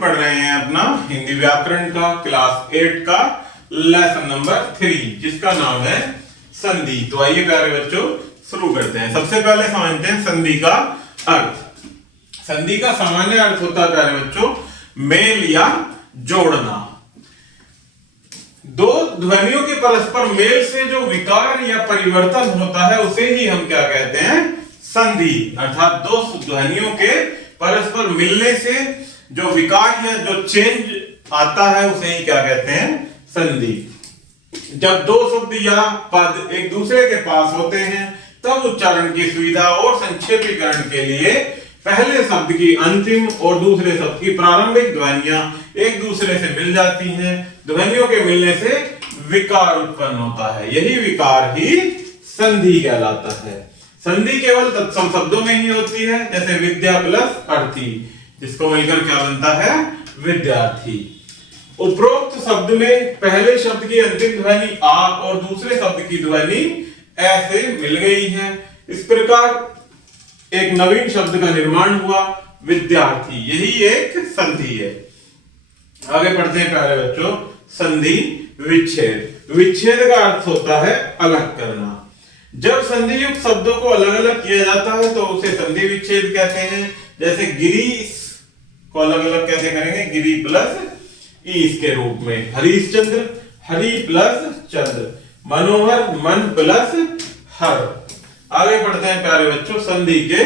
पढ़ रहे हैं अपना हिंदी व्याकरण का क्लास 8 का लेसन नंबर 3 जिसका नाम है संधि। तो आइए प्यारे बच्चों शुरू करते हैं। सबसे पहले समझते हैं संधि का अर्थ। संधि का सामान्य अर्थ होता है प्यारे बच्चों मेल या जोड़ना। दो ध्वनियों के परस्पर मेल से जो विकार या परिवर्तन होता है उसे ही हम क्या कहते हैं, संधि। अर्थात दो ध्वनियों के परस्पर मिलने से जो विकार या जो चेंज आता है उसे ही क्या कहते हैं, संधि। जब दो शब्द या पद एक दूसरे के पास होते हैं तब उच्चारण की सुविधा और संक्षेपीकरण के लिए पहले शब्द की अंतिम और दूसरे शब्द की प्रारंभिक ध्वनियां एक दूसरे से मिल जाती हैं। ध्वनियों के मिलने से विकार उत्पन्न होता है, यही विकार ही संधि कहलाता है। संधि केवल तत्सम शब्दों में ही होती है, जैसे विद्या प्लस अर्थी, जिसको मिलकर क्या बनता है, विद्यार्थी। उपरोक्त शब्द में पहले शब्द की अंतिम ध्वनि आ और दूसरे शब्द की ध्वनि ऐसे मिल गई है। इस प्रकार एक नवीन शब्द का निर्माण हुआ, विद्यार्थी। यही एक संधि है। आगे पढ़ते हैं प्यारे बच्चों, संधि विच्छेद। विच्छेद का अर्थ होता है अलग करना। जब संधि युक्त शब्दों को अलग अलग किया जाता है तो उसे संधि विच्छेद कहते हैं। जैसे गिरीश को अलग अलग कैसे करेंगे, गिरी प्लस ईश के रूप में। हरीशचंद्र, हरि प्लस चंद्र। मनोहर, मन प्लस हर। आगे पढ़ते हैं प्यारे बच्चों, संधि के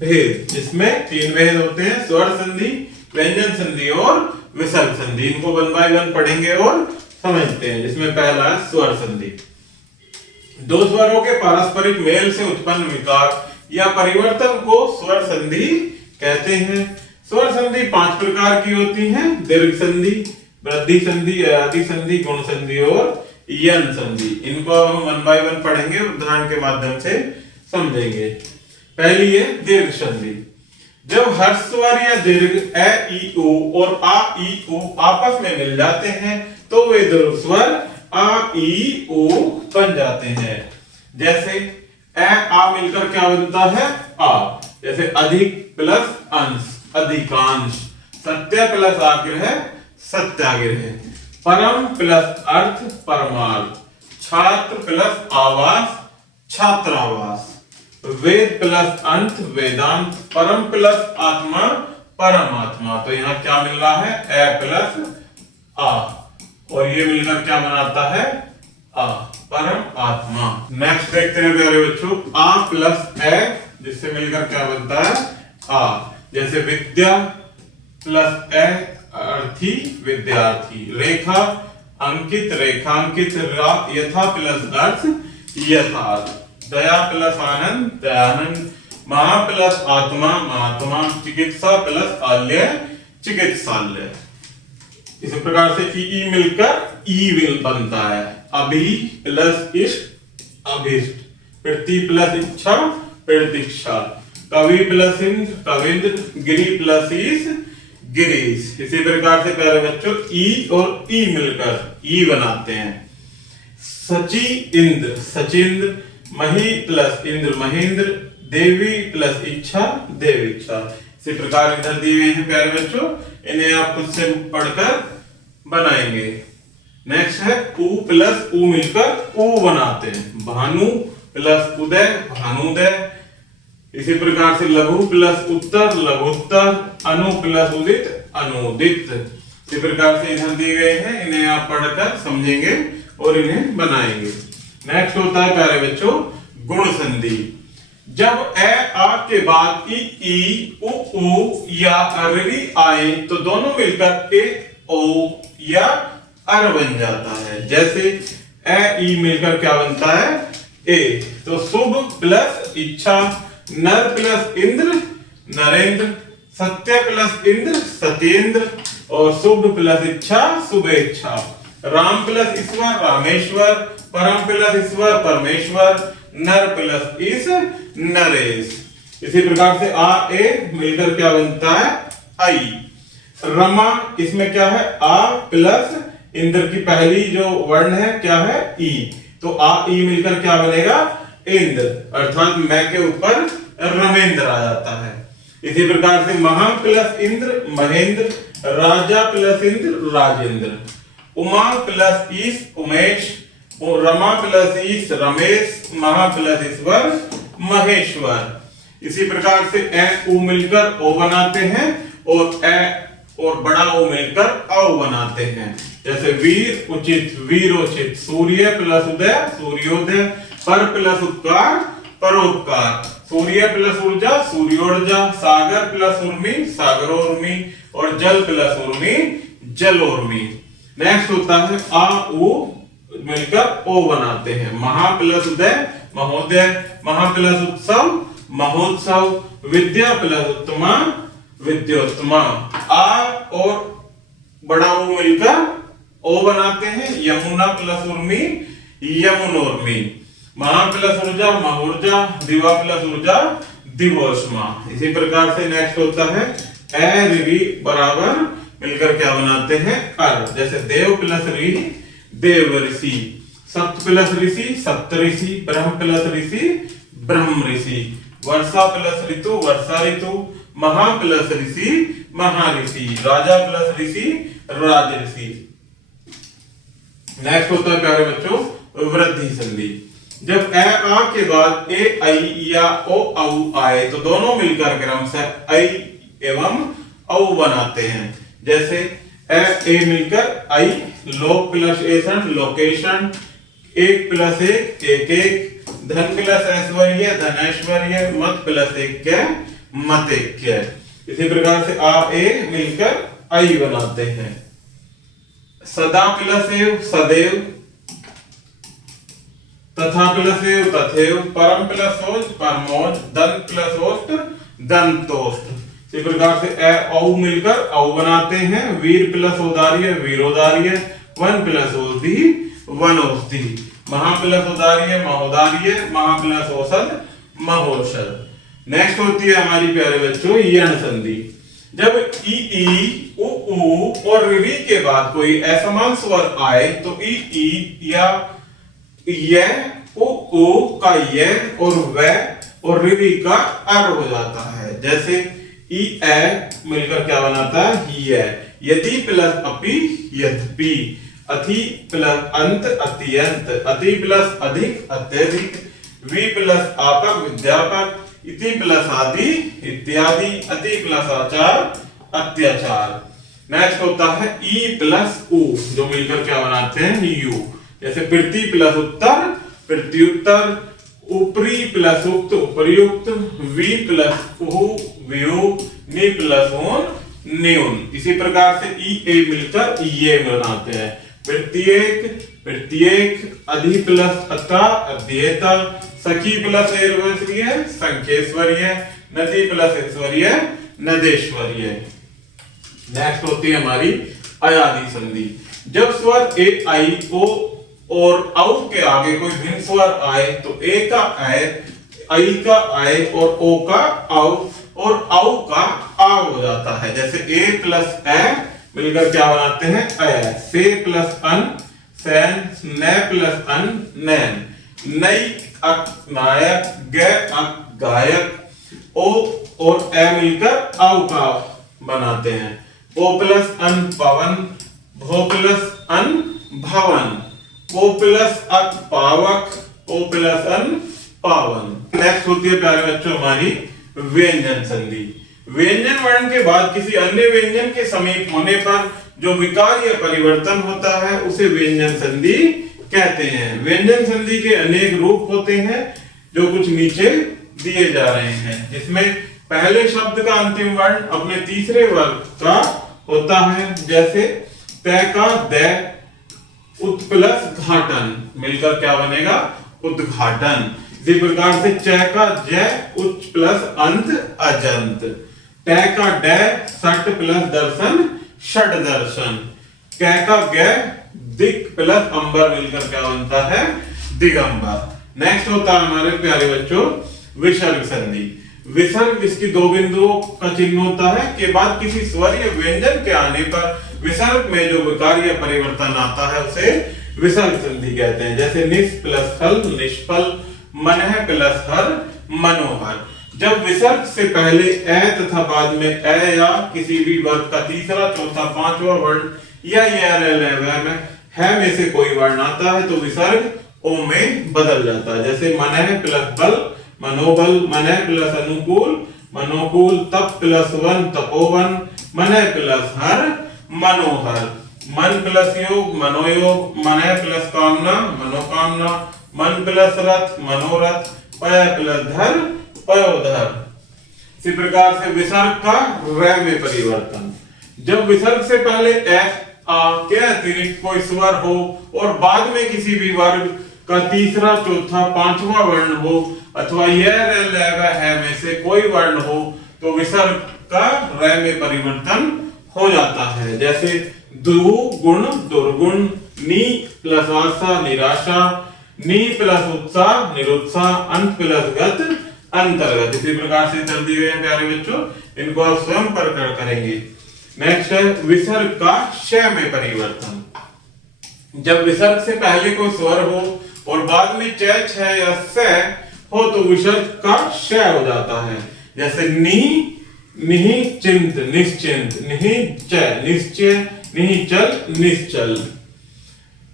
भेद, जिसमें 3 भेद होते हैं, स्वर संधि, व्यंजन संधि और विसर्ग संधि। इनको 1 बाय 1 पढ़ेंगे और समझते हैं। जिसमें पहला है स्वर संधि। दो स्वरों के पारस्परिक मेल से उत्पन्न विकार या परिवर्तन को स्वर संधि कहते हैं। स्वर संधि 5 प्रकार की होती हैं, दीर्घ संधि, वृद्धि संधि, अयादि संधि, गुण संधि और यन संधि। इनको हम 1 बाय 1 पढ़ेंगे, उदाहरण के माध्यम से समझेंगे। पहली है दीर्घ संधि। जब हर्ष स्वर या दीर्घ ए ई उ और आ ई उ आपस में मिल जाते हैं तो वे दीर्घ स्वर आ ई उ बन जाते हैं। जैसे ए आ मिलकर क्या बनता है, आ। जैसे अधिक प्लस अंश, अधिकांश। सत्य प्लस आग्रह, सत्याग्रह। परम प्लस अर्थ, परमार्थ। छात्र प्लस आवास, छात्रावास। वेद प्लस अंत, वेदांत। परम प्लस आत्मा, परमात्मा। तो यहां क्या मिल रहा है, ए प्लस आ, और ये मिलकर क्या बनाता है, आ, परम आत्मा। नेक्स्ट देखते हैं प्यारे बच्चों, आ प्लस ए, जिससे मिलकर क्या बनता है, आ। जैसे विद्या प्लस ए, अर्थी, विद्यार्थी। रेखा, अंकित, रेखांकित। यथा प्लस अर्थ, यथार्थ। दया प्लस आनंद, दयानंद। महा प्लस आत्मा, महात्मा। चिकित्सा प्लस आल्य, चिकित्सालय। इसी प्रकार से ई मिलकर ई बनता है। अभि प्लस इष्ट, अभिष्ट। प्रति प्लस इच्छा, प्रतीक्षा। कवि प्लस इंद्र, कविंद्र। गिरी प्लस ईश, गिरीश। इसी प्रकार से प्यारे बच्चों ई और ई मिलकर ई बनाते हैं। सची इंद्र, सचिंद्र। मही प्लस इंद्र, महेंद्र। देवी प्लस इच्छा, देवीक्षा। इसी प्रकार इधर दिए हैं प्यारे बच्चों, इन्हें आप खुद से पढ़कर बनाएंगे। नेक्स्ट है उ प्लस उ मिलकर उ बनाते हैं। भानु प्लस उदय, भानुदय। इसी प्रकार से लघु प्लस उत्तर, लघुत्तर। अनु प्लस उदित, अनुदित। इसी प्रकार से इधर दिए गए हैं, इन्हें आप पढ़कर समझेंगे और इन्हें बनाएंगे। नेक्स्ट होता है प्यारे बच्चों गुण संधि। जब ए आ के बाद ई उ या अररी आए तो दोनों मिलकर ए ओ या अर बन जाता है। जैसे ए ई मिलकर क्या बनता है, ए। तो शुभ प्लस इच्छा। नर प्लस इंद्र, नरेंद्र। सत्य प्लस इंद्र, सत्येंद्र। और शुभ प्लस इच्छा, शुभेच्छा। राम प्लस ईश्वर, रामेश्वर। परम प्लस ईश्वर, परमेश्वर। नर प्लस ईश, नरेश। इसी प्रकार से आ ए मिलकर क्या बनता है, आई। रमा, इसमें क्या है, आ प्लस इंद्र की पहली जो वर्ण है क्या है, ई। तो आ ई मिलकर क्या बनेगा, इंद्र। अर्थात मैं के ऊपर रमेंद्र आ जाता है। इसी प्रकार से महा प्लस इंद्र, महेंद्र। राजा प्लस इंद्र राजेंद्र, उमा प्लस ईश उमेश, रमा प्लस ईश रमेश, महा प्लस ईश्वर महेश्वर। इसी प्रकार से ए उ मिलकर ओ बनाते हैं और ए और बड़ा ओ मिलकर औ बनाते हैं। जैसे वीर उचित वीरोचित, सूर्य प्लस उदय सूर्योदय, पर प्लस उपकार परोपकार, सूर्य प्लस ऊर्जा सूर्योर्जा, सागर प्लस उर्मी सागरोर्मी और जल प्लस उर्मी जलोर्मी। नेक्स्ट होता है आ उ मिलकर ओ बनाते हैं। महा प्लस उदय महोदय, महा प्लस उत्सव महोत्सव, विद्या प्लस उत्तमा विद्योत्तमा। आ और बड़ा ओ मिलकर ओ बनाते हैं। यमुना प्लस उर्मी यमुनोर्मी, महा प्लस ऊर्जा महोर्जा, दिवा प्लस ऊर्जा दिवोष्मा। इसी प्रकार से नेक्स्ट होता है ए ऋ बराबर मिलकर क्या बनाते हैं अर। जैसे देव प्लस ऋ देव ऋषि, सप्त प्लस ऋषि सप्त ऋषि, ब्रह्म प्लस ऋषि ब्रह्म ऋषि, वर्षा प्लस ऋतु वर्षा ऋतु, महा प्लस ऋषि महाऋषि, राजा प्लस ऋषि राज ऋषि। नेक्स्ट होता है प्यारे बच्चों वृद्धि संधि। जब ए आ के बाद ए आई या ओ औ आए तो दोनों मिलकर क्रमशः ऐ एवं औ बनाते हैं। जैसे ए मिलकर आई, लोक प्लस एशन लोकेशन, एक प्लस एक एक एक, धन प्लस ऐश्वर्य धनैश्वर्य, मत प्लस एक क्या मत एक क्या। इसी प्रकार से आ ए मिलकर आई बनाते हैं। सदा प्लस एव सदैव, तथा प्लस एव तथैव, परम प्लस ओज परमोज, दंत प्लस ओष्ट दंतोष्ट। इसी प्रकार से ए औ मिलकर औ बनाते हैं। वीर प्लस औदार्य वीरोदार्य, वन प्लस औषधि वनौषधि, महा प्लस औदार्य महोदार्य, महा प्लस औषध महोषध। नेक्स्ट होती है हमारी प्यारे बच्चों यण संधि। जब ई उ और ऋ के बाद कोई असमान स्वर आए तो ई या य उ का य और व और ऋ का अर हो जाता है। जैसे ई ए मिलकर क्या बनाता है ही है। यदि प्लस अपि यद्यपि, अति प्लस अंत अत्यंत, अति प्लस अधिक अत्यधिक, वि प्लस आपक विद्यापक, इति प्लस आदि इत्यादि, अति प्लस आचार अत्याचार। नेक्स्ट होता है ई प्लस उ जो मिलकर क्या बनाते हैं यू। जैसे पृथ्वी प्लस उत्तर प्रत्युत्तर, ऊपरी प्लस उक्त उपर्युक्त, वी प्लस उहु विहु, नि प्लस ऊन न्यून। इसी प्रकार से ई ए मिलकर ये बनाते हैं। प्रत्येक, अधि प्लस अता अध्येता, सखी प्लस ऐश्वर्य संख्येश्वर्य, नदी प्लस ऐश्वर्य नदेश्वर्य। नेक्स्ट होती है हमारी अयादि संधि। जब स्वर ए आई ओ और औ के आगे कोई भिन्न स्वर आए तो ए का ऐ, आई का ऐ और ओ का औ और औ का आ हो जाता है। जैसे ए प्लस ए मिलकर क्या बनाते हैं ऐ, से प्लस अन सैन, न प्लस अन नैन, नई अक नायक, ग अक गायक, ओ और ए मिलकर औ का बनाते हैं। ओ प्लस अन पवन, भो प्लस अन भवन, ओ प्लस अक पावक, ओ प्लस अन पावन। नेक्स्ट होती है प्यारे बच्चों हमारी व्यंजन संधि। व्यंजन वर्ण के बाद किसी अन्य व्यंजन के समीप होने पर जो विकार या परिवर्तन होता है उसे व्यंजन संधि कहते हैं। व्यंजन संधि के अनेक रूप होते हैं जो कुछ नीचे दिए जा रहे हैं। इसमें पहले शब्द का अंतिम वर्ण अपने तीसरे वर्ग का होता है। जैसे तय का द, उत प्लस घाटन मिलकर क्या बनेगा उद्घाटन। इसी प्रकार से च का ज, उच्च प्लस अंत अजंत, ट का ड, सट प्लस दर्शन षड दर्शन, क का ग, दिक प्लस अंबर मिलकर क्या बनता है दिगंबर। नेक्स्ट होता है हमारे प्यारे बच्चों विसर्ग संधि। विसर्ग इसकी दो बिंदुओं का चिन्ह होता है के बाद किसी स्वर या व्यंजन के आने पर विसर्ग में जो विकार या परिवर्तन आता है उसे विसर्ग संधि कहते हैं। जैसे निस प्लस फल निष्फल, मनह प्लस हर मनोहर। जब विसर्ग से पहले ए तथा बाद में ए या किसी भी वर्ग का तीसरा, चौथा, पांचवा वर्ण या में से कोई वर्ण आता है तो विसर्ग ओ में बदल जाता है। जैसे मनः प्लस बल मनोबल, मनः प्लस अनुकूल मनोकूल, तप प्लस वन तपोवन, मनः प्लस हर मनोहर, मन प्लस योग मनोयोग, मनः प्लस कामना मनोकामना, मन प्लस रथ मनोरथ, पय प्लस धर पयोधर। इसी प्रकार से विसर्ग का रै में परिवर्तन। जब विसर्ग से पहले ए आ के अतिरिक्त कोई स्वर हो और बाद में किसी भी वर्ग का तीसरा, चौथा, पांचवा वर्ण हो अथवा है में से कोई वर्ण हो तो विसर्ग का रै में परिवर्तन हो जाता है। जैसे दुर्गुण दुर्गुण, नी प्लस आशा निराशा, नी प्लस उत्साह निरुत्साह, अंत प्लस गत अंतर्गत। इसी प्रकार से चल दिए हैं प्यारे बच्चों, इनको आप स्वयं प्रकट करेंगे। नेक्स्ट है विसर्ग का श में परिवर्तन। जब विसर्ग से पहले कोई स्वर हो और बाद में च, छ या स हो तो विसर्ग का श हो जाता है। जैसे नी निहि चिंत निश्चिंत, निहि च निश्चय, निहि चल निश्चल।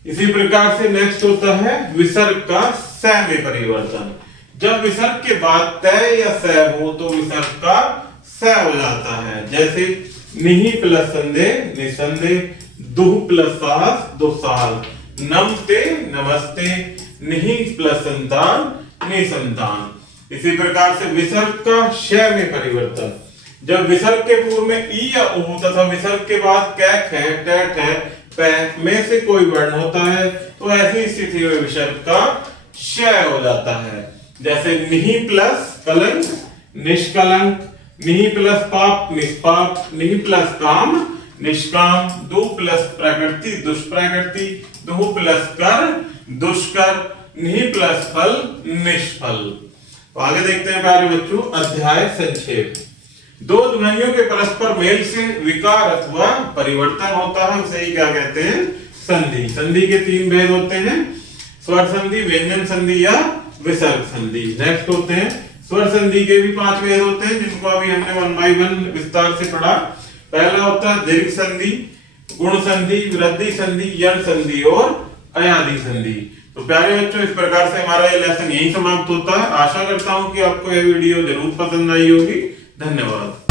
इसी प्रकार से नेक्स्ट होता है विसर्ग का स में परिवर्तन। जब विसर्ग के बाद त या स हो तो विसर्ग का स हो जाता है। जैसे निहि प्लस संदेह निसंदेह, दुह प्लस साहस दुस्साहस, नमते नमस्ते, निहि प्लस संतान निसंतान। इसी प्रकार से विसर्ग का श में परिवर्तन। जब विसर्ग के पूर्व में ई या ऊ तथा विसर्ग के बाद कै, ख, ट, ठ, प में से कोई वर्ण होता है तो ऐसी स्थिति में विसर्ग का श हो जाता है। जैसे निहि प्लस कलंक निष्कलंक, निहि प्लस पाप निष्पाप, निहि प्लस काम निष्काम, दु प्लस प्रकृति दुष्प्रकृति, दुह प्लस कर दुष्कर, निहि प्लस फल निष्फल। तो आगे देखते हैं प्यारे बच्चों अध्याय संक्षेप। दो ध्वनियों के परस्पर मेल से विकार अथवा परिवर्तन होता है उसे ही क्या कहते हैं? संधि। संधि के तीन भेद होते हैं, स्वर संधि, व्यंजन संधि या विसर्ग संधि। नेक्स्ट होते हैं स्वर संधि के भी 5 भेद होते हैं जिनको अभी हमने 1 by 1 विस्तार से पढ़ा। पहला होता है दीर्घ संधि, गुण संधि, वृद्धि संधि, यण संधि और अयादि संधि। तो प्यारे बच्चों इस प्रकार से हमारा ये लेसन यहीं समाप्त होता है। आशा करता हूं कि आपको यह वीडियो जरूर पसंद आई होगी। धन्यवाद।